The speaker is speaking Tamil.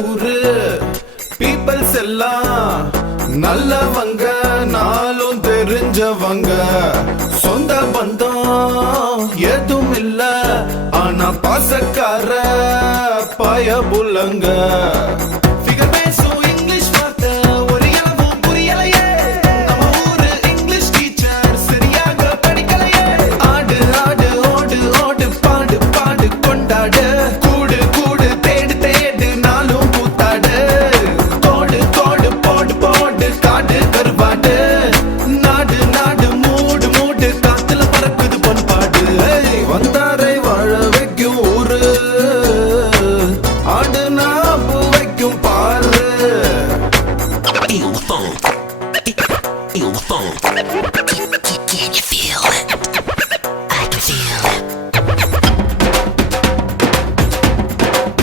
ஊரு பீப்பிள்ஸ் எல்லாம் நல்லவங்க, நாளும் தெரிஞ்சவங்க. சொந்த பந்தம் எதுவும் இல்ல, ஆனா பாசக்கார பயபுலங்க.